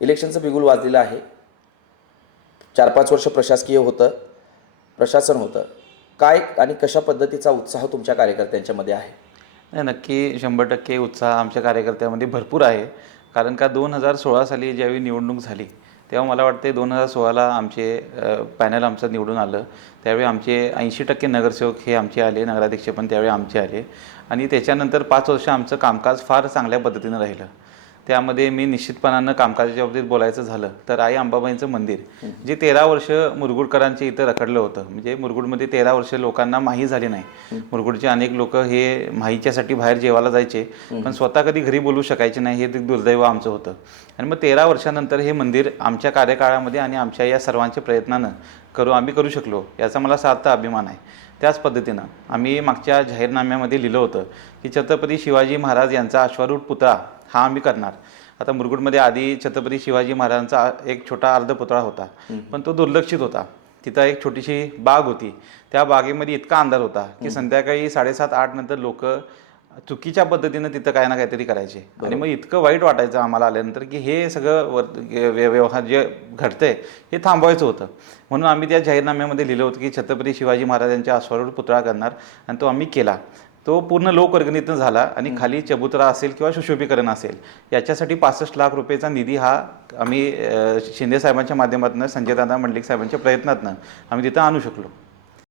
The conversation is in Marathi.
इलेक्शनचं बिगुल वाजलेलं आहे. चार पाच वर्ष प्रशासकीय होतं. प्रशासन होतं. काय आणि कशा पद्धतीचा उत्साह तुमच्या कार्यकर्त्यांच्यामध्ये आहे? नाही नक्की शंभर टक्के उत्साह आमच्या कार्यकर्त्यामध्ये भरपूर आहे. कारण का दोन हजार सोळा साली ज्यावेळी निवडणूक झाली तेव्हा मला वाटते दोन हजार सोळाला आमचे पॅनल आमचं निवडून आलं. त्यावेळी आमचे ऐंशी टक्के नगरसेवक हे आमचे आले नगराध्यक्ष पण त्यावेळी आमचे आले. आणि त्याच्यानंतर पाच वर्ष आमचं कामकाज फार चांगल्या पद्धतीनं राहिलं. त्यामध्ये मी निश्चितपणानं कामकाजाच्या बाबतीत बोलायचं झालं. तर आई अंबाबाईंचं मंदिर जे तेरा वर्ष मुरगुडकरांचे इथं रखडलं होतं. म्हणजे मुरगुडमध्ये तेरा वर्ष लोकांना माही झाली नाही. मुरगुडचे अनेक लोक हे माहीच्यासाठी बाहेर जेवायला जायचे पण स्वतः कधी घरी बोलू शकायचे नाही हे ते दुर्दैव आमचं होतं. आणि मग तेरा वर्षानंतर हे मंदिर आमच्या कार्यकाळामध्ये आणि आमच्या या सर्वांच्या प्रयत्नानं करू आम्ही करू शकलो याचा मला सार्थ अभिमान आहे. त्याच पद्धतीनं आम्ही मागच्या जाहीरनाम्यामध्ये लिहिलं होतं की छत्रपती शिवाजी महाराज यांचा अश्वारूढ पुतळा हा आम्ही करणार. आता मुरगुडमध्ये आधी छत्रपती शिवाजी महाराजांचा एक छोटा अर्धपुतळा होता. पण तो दुर्लक्षित होता. तिथं एक छोटीशी बाग होती. त्या बागेमध्ये इतका अंधार होता की संध्याकाळी साडेसात आठ नंतर लोक चुकीच्या पद्धतीनं तिथं काय ना काहीतरी करायचे. आणि मग इतकं वाईट वाटायचं आम्हाला आल्यानंतर की हे सगळं वर व्यवहार जे घडतंय हे थांबवायचं होतं. म्हणून आम्ही त्या जाहीरनाम्यामध्ये लिहिलं होतं की छत्रपती शिवाजी महाराजांच्या अश्वारूढ पुतळा करणार आणि तो आम्ही केला. तो पूर्ण लोकवर्गणीतून झाला आणि खाली चबुतरा असेल किंवा सुशोभीकरण असेल याच्यासाठी पासष्ट लाख रुपयेचा निधी हा आम्ही शिंदे साहेबांच्या माध्यमातून संजयदादा मंडलिक साहेबांच्या प्रयत्नातनं आम्ही तिथं आणू शकलो.